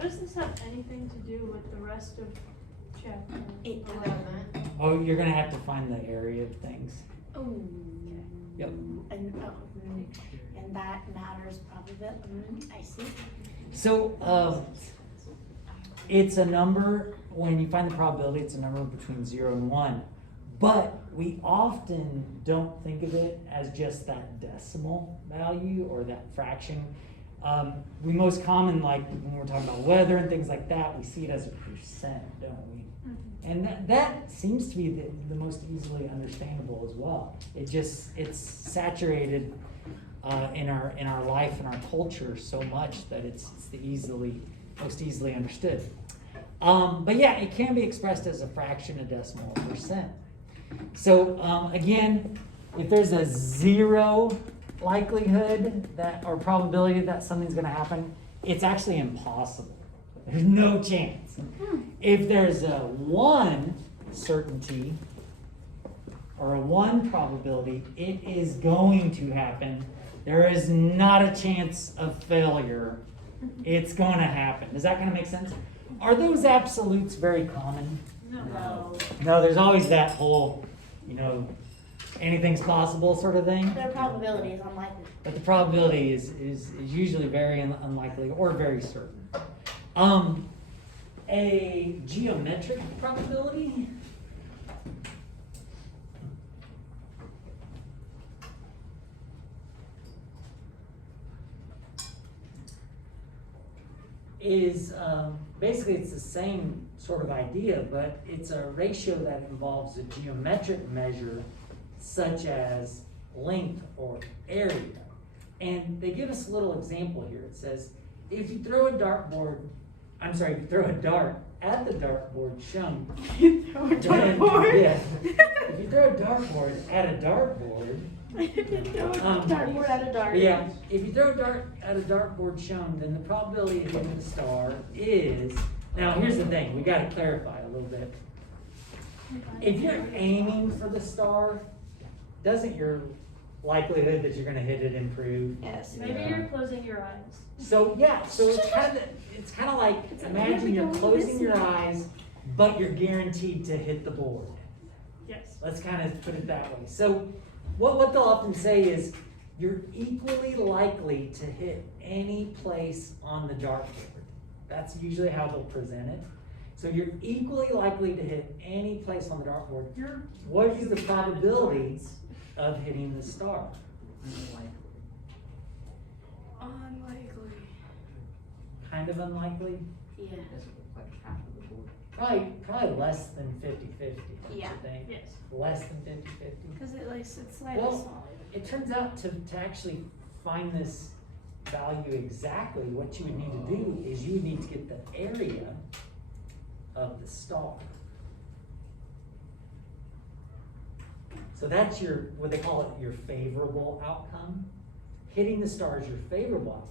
does this have anything to do with the rest of chapter? It doesn't. Oh, you're gonna have to find the area of things. Oh. Yep. And that matters probably. I see. So, it's a number, when you find the probability, it's a number between 0 and 1. But we often don't think of it as just that decimal value or that fraction. We most common, like when we're talking about weather and things like that, we see it as a percent, don't we? And that seems to be the most easily understandable as well. It's saturated in our life and our culture so much that it's the most easily understood. But yeah, it can be expressed as a fraction, a decimal, a percent. So again, if there's a 0 likelihood that or probability that something's going to happen, it's actually impossible. There's no chance. If there's a 1 certainty or a 1 probability, it is going to happen. There is not a chance of failure. It's going to happen. Does that kind of make sense? Are those absolutes very common? No. No, there's always that whole, anything's possible sort of thing. Their probability is unlikely. But the probability is usually very unlikely or very certain. A geometric probability is basically it's the same sort of idea, but it's a ratio that involves a geometric measure such as length or area. And they give us a little example here. It says, if you throw a dart at the dartboard shown, Throw a dartboard. yeah, if you throw a dartboard at a dartboard, Dartboard at a dart. yeah, if you throw a dart at a dartboard shown, then the probability of hitting the star is, now here's the thing, we gotta clarify a little bit. If you're aiming for the star, doesn't your likelihood that you're gonna hit it improve? Yes. Maybe you're closing your eyes. So yeah, so it's kind of like, imagine you're closing your eyes, but you're guaranteed to hit the board. Yes. Let's kind of put it that way. So what they'll often say is you're equally likely to hit any place on the dartboard. That's usually how they'll present it. So you're equally likely to hit any place on the dartboard. What is the probability of hitting the star? Unlikely. Kind of unlikely? Yeah. Like half of the board. Probably less than 50-50, don't you Yeah. think? Yes. Less than 50-50? Because it's slightly Well, smaller. it turns out to actually find this value exactly, what you would need to do is you would need to get the area of the star. So that's what they call it, your favorable outcome. Hitting the star is your favorable outcome.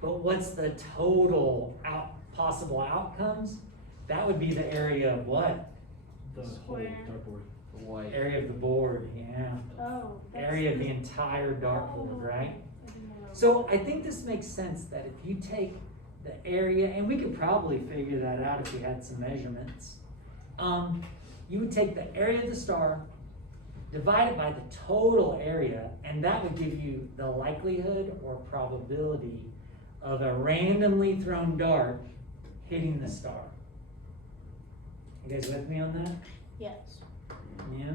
But what's the total possible outcomes? That would be the area of what? The whole Square. dartboard. The white. Area of the board, yeah. Oh. Area of the entire dartboard, right? I didn't know that. So I think this makes sense that if you take the area, and we could probably figure that out if we had some measurements. You would take the area of the star, divide it by the total area, and that would give you the likelihood or probability of a randomly thrown dart hitting the star. You guys with me on that? Yes. Yeah.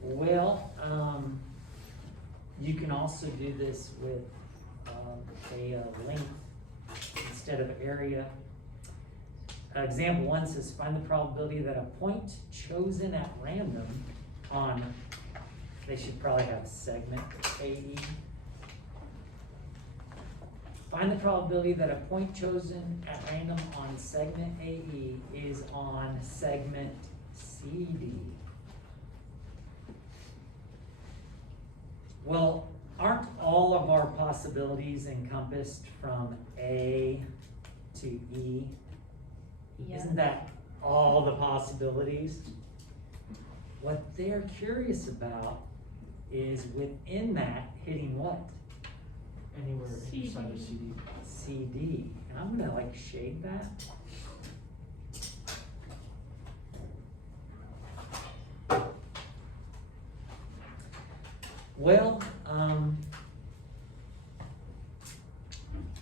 Well, you can also do this with a length instead of area. Example 1 says, find the probability that a point chosen at random on, they should probably have segment AE. Find the probability that a point chosen at random on segment AE is on segment CD. Well, aren't all of our possibilities encompassed from A to E? Yeah. Isn't that all the possibilities? What they're curious about is within that hitting what? Anywhere CD. inside of CD. CD, and I'm gonna like shade that. Well,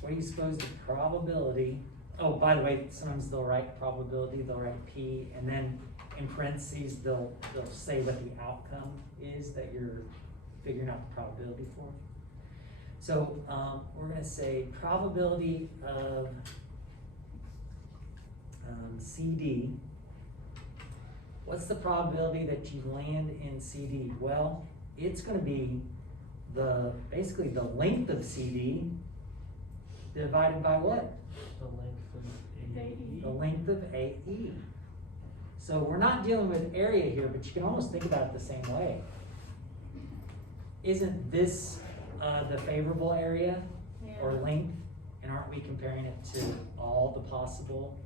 what do you suppose the probability, oh, by the way, sometimes they'll write probability, they'll write P, and then in parentheses, they'll say what the outcome is that you're figuring out the probability for. So, we're gonna say probability of CD. What's the probability that you land in CD? Well, it's gonna be basically the length of CD divided by what? The length of AE. The length of AE. So we're not dealing with area here, but you can almost think about it the same way. Isn't this the favorable area or length? And aren't we comparing it to all the possible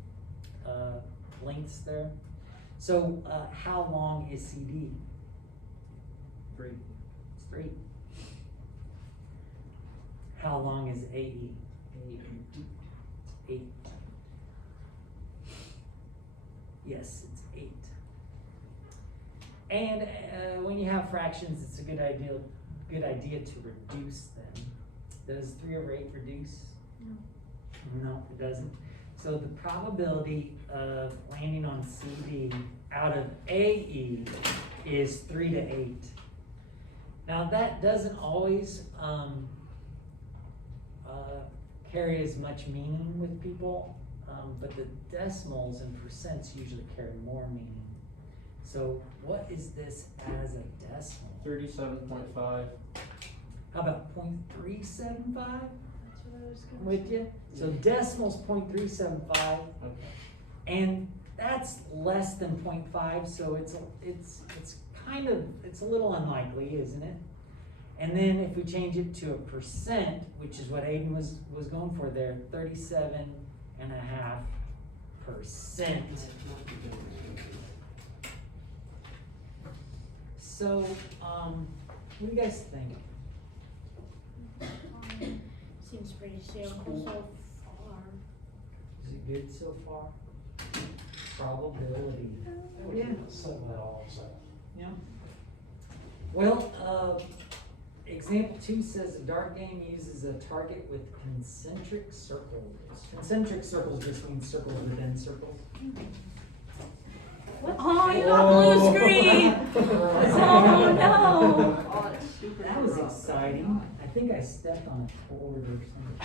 lengths there? So how long is CD? 3. It's 3. How long is AE? 8. Yes, it's 8. And when you have fractions, it's a good idea to reduce them. Does 3/8 reduce? No. No, it doesn't. So the probability of landing on CD out of AE is 3 to 8. Now that doesn't always carry as much meaning with people, but the decimals and percents usually carry more meaning. So what is this as a decimal? 37.5. How about 0.375? That's what I was gonna With you? So decimal's 0.375, Okay. and that's less than 0.5, so it's a little unlikely, isn't it? And then if we change it to a percent, which is what Aiden was going for there, 37.5%. So, what do you guys think? Seems pretty simple so far. Is it good so far? Probability. Yeah. Settle that all, so. Yeah. Well, example 2 says a dart game uses a target with concentric circles. Concentric circles just means circles within circles. Oh, you got blue screen! Oh no! Oh, it's super. That was exciting. I think I stepped on a cord or something.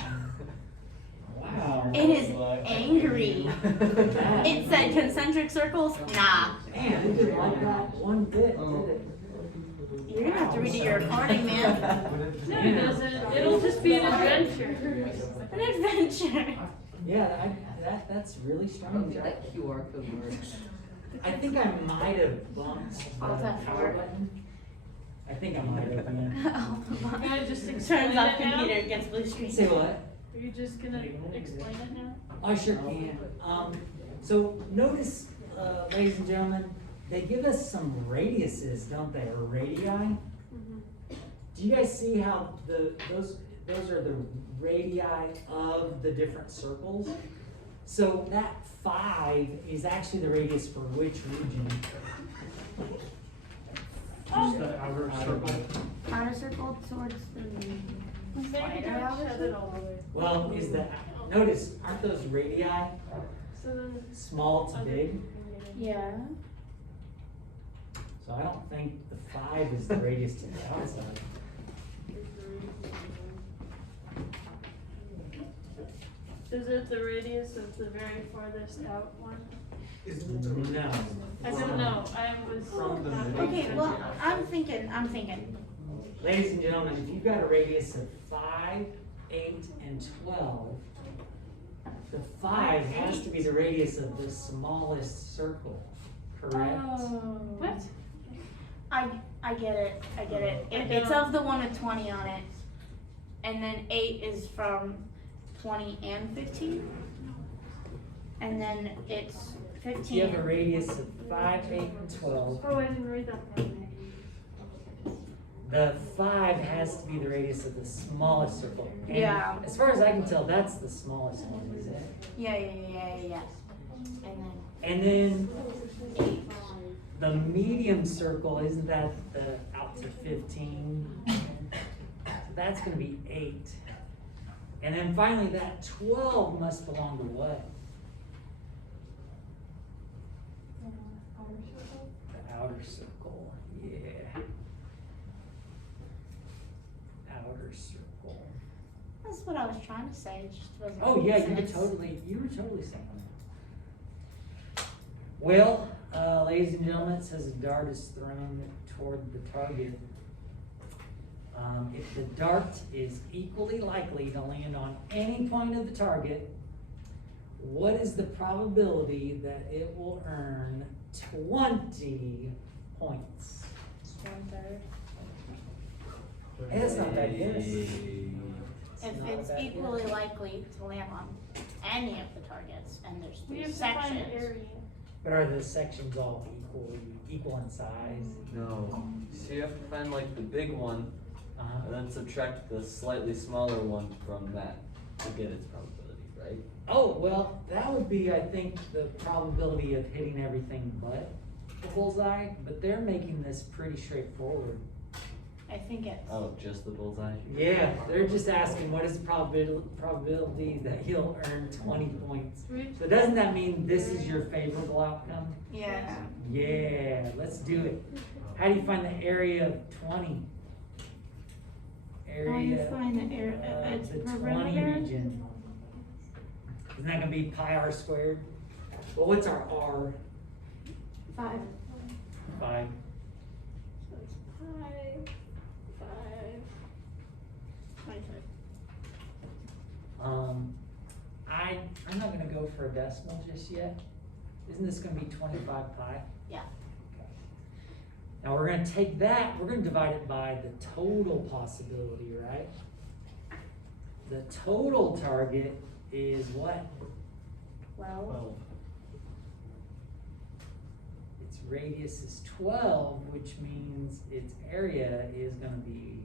Wow. It is angry. It said concentric circles? Nah. Man, it didn't like that one bit, did it? You're gonna have to redo your recording, man. No, it doesn't. It'll just be an adventure. An adventure. Yeah, that's really I don't strange. think that QR code works. I think I might have bumped the How's that power work? button. I think I might have, yeah. You're gonna just explain Turns off it now? computer, gets blue screen. Say what? Are you just gonna explain it now? I sure can. So notice, ladies and gentlemen, they give us some radiuses, don't they, or radii? Do you guys see how those are the radii of the different circles? So that 5 is actually the radius for which region? Just the outer circle. Outer circle towards the Maybe wider don't outer shut it circle. all the way. Well, notice, aren't those radii So then. small to big? Yeah. So I don't think the 5 is the radius to the outside. Is it the radius of the very farthest out one? No. I don't know, I was. From the not middle. paying Okay, well, attention. I'm thinking. Ladies and gentlemen, if you've got a radius of 5, 8, and 12, the 5 has to be the radius of the smallest circle, correct? What? I get it. It's of the one with 20 on it. And then 8 is from 20 and 15. And then it's If 15. you have a radius of 5, 8, and 12, Oh, I didn't read that part. the 5 has to be the radius of the smallest circle. And Yeah. as far as I can tell, that's the smallest one, isn't it? Yeah. And then 8. the medium circle, isn't that the out to 15? So that's gonna be 8. And then finally, that 12 must belong to what? The outer circle, yeah. Outer circle. That's what I was trying to say. It just wasn't. Oh yeah, making sense. you were totally saying that. Well, ladies and gentlemen, it says a dart is thrown toward the target. If the dart is equally likely to land on any point of the target, what is the probability that it will earn 20 points? It's 1/3. Hey, that's not bad guess. If not a it's bad equally guess. likely to land on any of the targets, and there's We 3 have to find sections. the area. But are the sections all equal in size? No. So you have to find like the big one Uh-huh. and then subtract the slightly smaller one from that to get its probability, right? Oh, well, that would be, I think, the probability of hitting everything but the bullseye, but they're making this pretty straightforward. I think it's. Oh, just the bullseye? Yeah, they're just asking what is the probability that you'll earn 20 points. So doesn't that mean this is your favorable outcome? Yeah. Yeah, let's do it. How do you find the area of 20? How do you find the area? It's The 20 perimeter? region. Isn't that gonna be pi r squared? Well, what's our r? 5. 5. So it's 5, 5, 25. I'm not gonna go for a decimal just yet. Isn't this gonna be 25 pi? Yeah. Okay. Now we're gonna take that, we're gonna divide it by the total possibility, right? The total target is what? 12. Its radius is 12, which means its area is gonna be,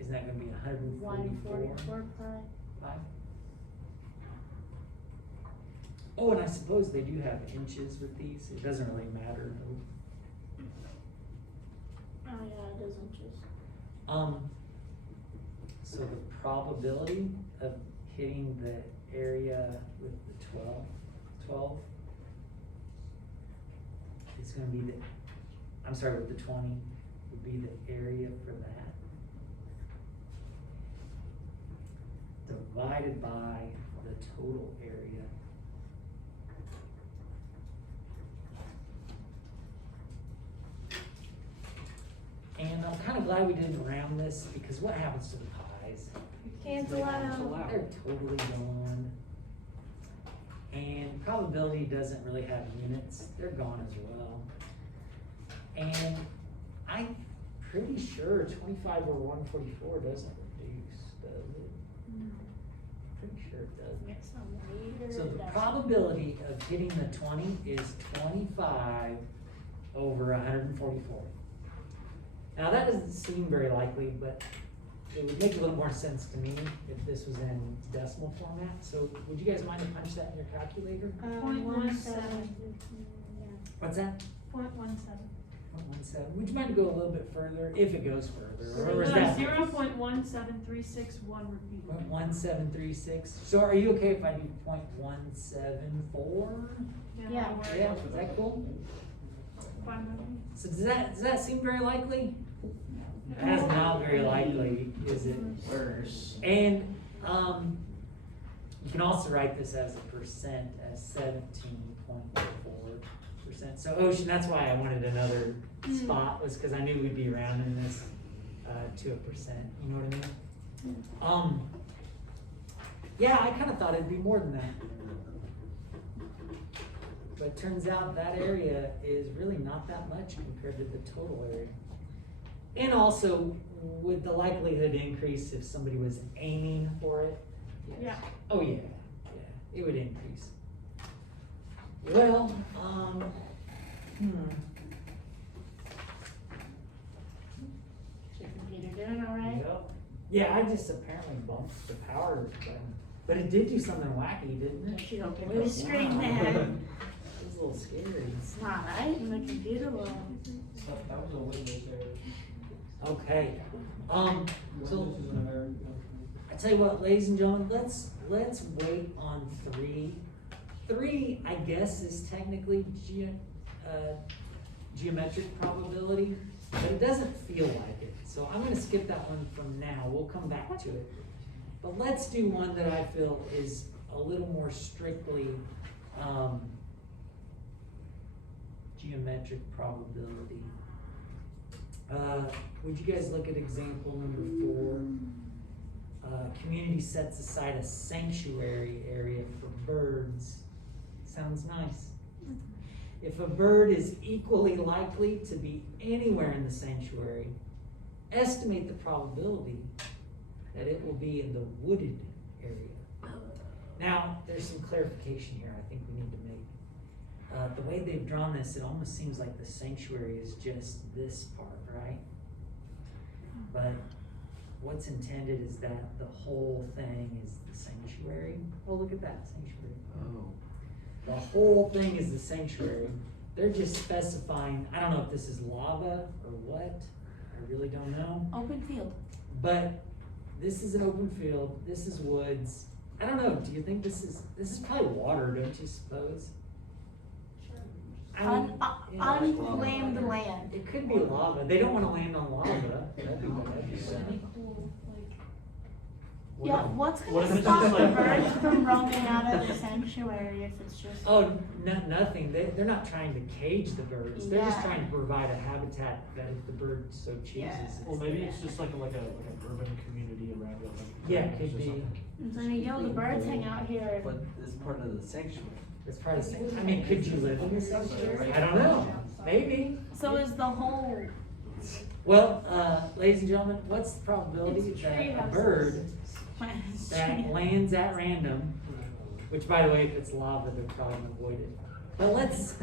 isn't that gonna be 144? 144 pi. Five? Oh, and I suppose they do have inches with these, it doesn't really matter. Oh yeah, it doesn't just. So the probability of hitting the area with the 12 is gonna be with the 20, would be the area for that, divided by the total area. And I'm kind of glad we didn't round this, because what happens to the pies? Cancel out. They're totally gone. And probability doesn't really have units, they're gone as well. And I'm pretty sure 25 over 144 doesn't reduce, does it? No. Pretty sure it doesn't. Get some later. So the probability of hitting the 20 is 25 over 144. Now that doesn't seem very likely, but it would make a little more sense to me if this was in decimal format. So would you guys mind to punch that in your calculator? 0.17. What's that? 0.17. 0.17. Would you mind to go a little bit further, if it goes further? Or is So that 0.17361 repeat. 0.1736? So are you okay if I do 0.174? Yeah. that works. Yeah, is that cool? Fine with me. So does that seem very likely? That's not very likely, is it? Worse. And, you can also write this as a percent, as 17.4%. So Ocean, that's why I wanted another spot, was because I knew we'd be rounding this, to a percent, you know what I mean? Yeah, I kinda thought it'd be more than that. But it turns out that area is really not that much compared to the total area. And also, would the likelihood increase if somebody was aiming for it? Yes. Yeah. Oh, yeah, it would increase. Well, doing alright? Yep. Yeah, I just apparently bumped the power button, but it did do something wacky, didn't it? You don't get me screen there. It was a little scary. It's not right in the computer world. That was a Windows error. Okay, so Windows is an error. I tell you what, ladies and gentlemen, let's wait on 3. 3, I guess, is technically geometric probability, but it doesn't feel like it. So I'm gonna skip that one from now. We'll come back to it. But let's do one that I feel is a little more strictly geometric probability. Would you guys look at example number 4? Community sets aside a sanctuary area for birds. Sounds nice. If a bird is equally likely to be anywhere in the sanctuary, estimate the probability that it will be in the wooded area. Now, there's some clarification here I think we need to make. The way they've drawn this, it almost seems like the sanctuary is just this part, right? But what's intended is that the whole thing is the sanctuary. Oh, look at that, sanctuary. Oh. The whole thing is the sanctuary. They're just specifying, I don't know if this is lava or what, I really don't know. Open field. But this is an open field, this is woods. I don't know, do you think this is probably water, don't you suppose? I mean, yeah, Unclaimed land. it could be lava. They don't wanna land on lava. That'd be funny. Yeah, what's What gonna if it's stop just the like- birds from roaming out of the sanctuary if it's just? Oh, nothing. They're not trying to cage the birds. They're just Yeah. trying to provide a habitat that if the bird so chooses. Yeah. Well, maybe it's just like an urban community around it. Like Yeah, it or could be. something. It's like, yo, the birds hang out here. But it's part of the sanctuary. It's part of the same. I mean, could you live in the sanctuary? I don't know. Maybe. So is the whole, Well, ladies and gentlemen, what's the probability It's that tree a houses. bird that lands at random, which by the way, if it's lava, they're probably gonna avoid it. But let's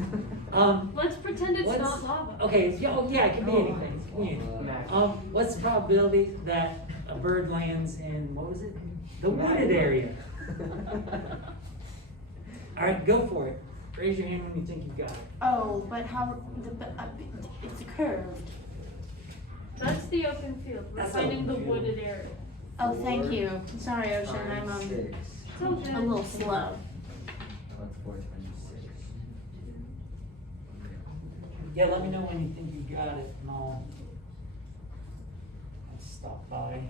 pretend it's What's- not lava. okay, yeah, it can be anything. It can be anything. What's the probability that a bird lands in, what was it? The wooded area. All right, go for it. Raise your hand when you think you've got it. oh, but how, it's curved. That's the open field. We're That's finding open the field. wooded area. Oh, thank you. Sorry, Ocean, I'm Times 6. It's all good. a little slow. That's 4 times 6. Yeah, let me know when you think you got it and I'll stop by.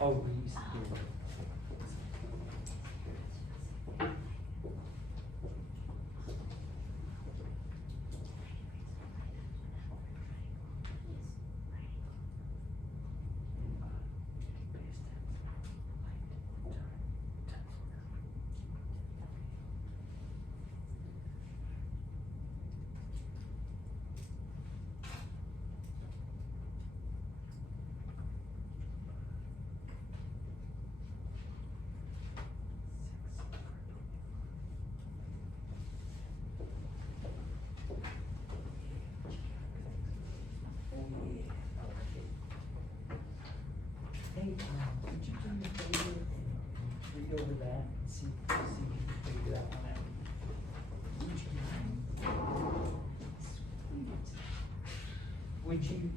Oh, we used to do it. Hey, would you do me a favor and read over that and see if you can figure that one out? Would you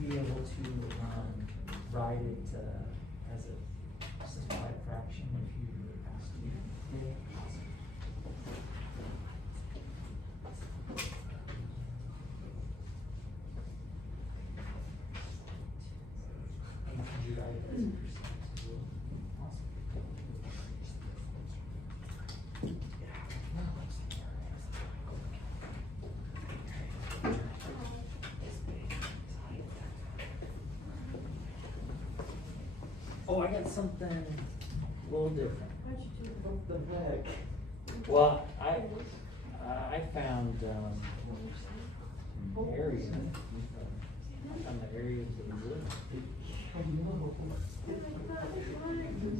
be able to, write it, as a simplified fraction if you asked me? And could you write it as a percentage as well? Oh, I got something a little different. What the heck? Well, I found, an area, on the area of the wood.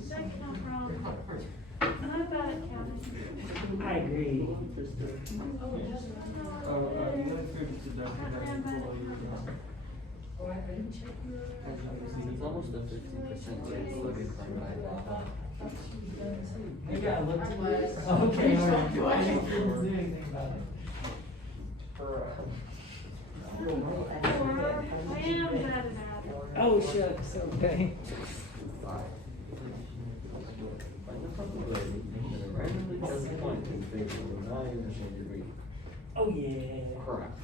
That come from? I'm not bad at counting. I agree. Oh, it doesn't. You like food deduction after full year. It's almost a 50% chance living from right. Maybe I looked at it. Okay, all right. I didn't do anything about it. I am bad at that. Oh, shucks, okay. Find the probability that a randomly chosen point in favor of a non-unitary. Oh, yeah. Correct.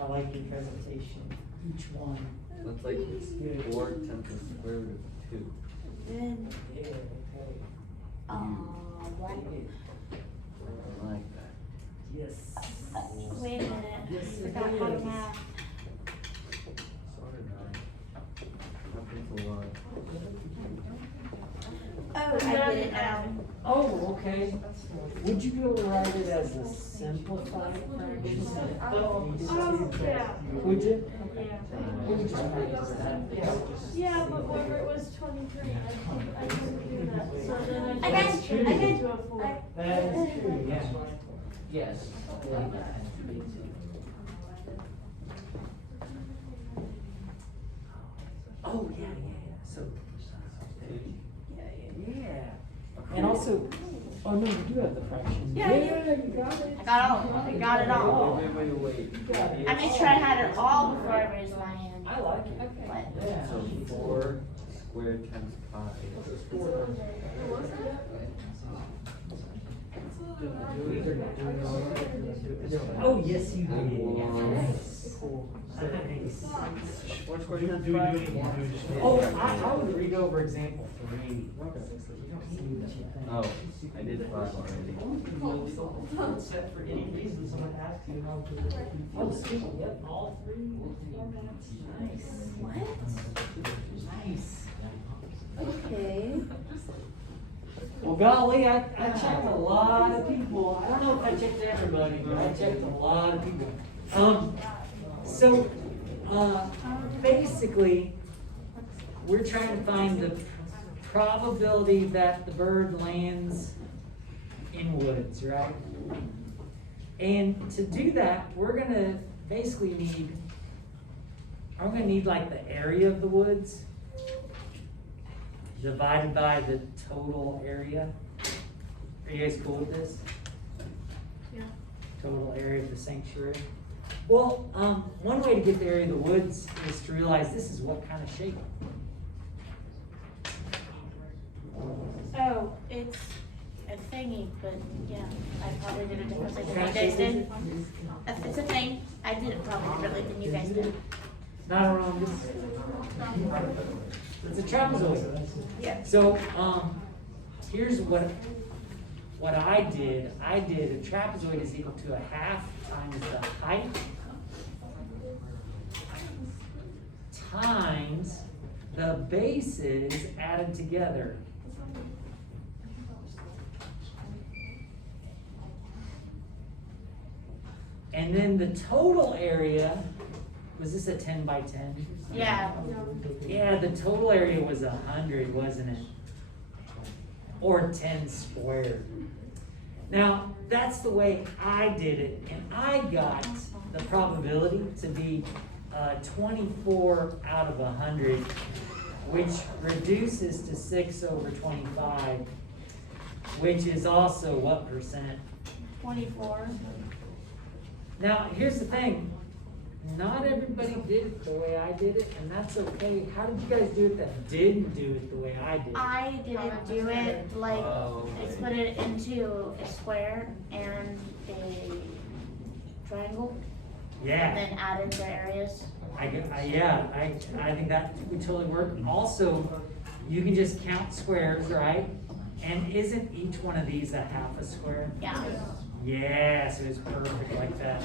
I like your presentation, each one. That's like 4 times the square root of 2. Good. Yeah, okay. Right. I like that. Yes. Wait a minute. Yes, I it forgot how to is. math. So did I. Happens a lot. Oh, I get it now. Oh, okay. Would you be able to write it as a simplified fraction? Oh, yeah. Would you? Yeah. We would just practice that. Yeah, but whenever it was 23, I couldn't do that. So then I I got just you. changed I it got to a 4. That is true, yeah. Yes. Oh, yeah, so. Yeah. And also, oh no, you do have the fraction. Yeah, you got it. I got it all. Wait. I made sure I had it all before I raised my hand. I like it. But Yeah. So 4 squared times pi. Oh, yes, you did. Wow. Yes. Cool. Nice. 4 squared times pi. Oh, I would read over example 3. So you don't see that. Oh, I did 5 already. Set for any reason someone asks you how to. Oh, sweet, yep, all 3. Nice. what? Nice. Okay. Well, golly, I checked a lot of people. I don't know if I checked everybody, but I checked a lot of people. Basically, we're trying to find the probability that the bird lands in woods, right? And to do that, we're gonna basically need, I'm gonna need like the area of the woods divided by the total area. Are you guys cool with this? Yeah. Total area of the sanctuary. Well, one way to get the area of the woods is to realize this is what kind of shape. Oh, it's a thingy, but yeah, I probably did it differently What than kind you of guys shape is did. it? It's a thing. I did it probably differently than you guys did. Not a rhombus. It's a trapezoid. Yeah. So, here's what I did. I did a trapezoid is equal to a half times the height times the bases added together. And then the total area, was this a 10 by 10? Yeah. Yeah, the total area was 100, wasn't it? Or 10 squared. Now, that's the way I did it, and I got the probability to be 24 out of 100, which reduces to 6 over 25, which is also what percent? 24. Now, here's the thing. Not everybody did it the way I did it, and that's okay. How did you guys do it that didn't do it the way I did it? I didn't do it like, Oh. I split it into a square and a triangle, and Yeah, then added the areas. I think that would totally work. Also, you can just count squares, right? And isn't each one of these a half a square? Yeah. Yes, it was perfect like that.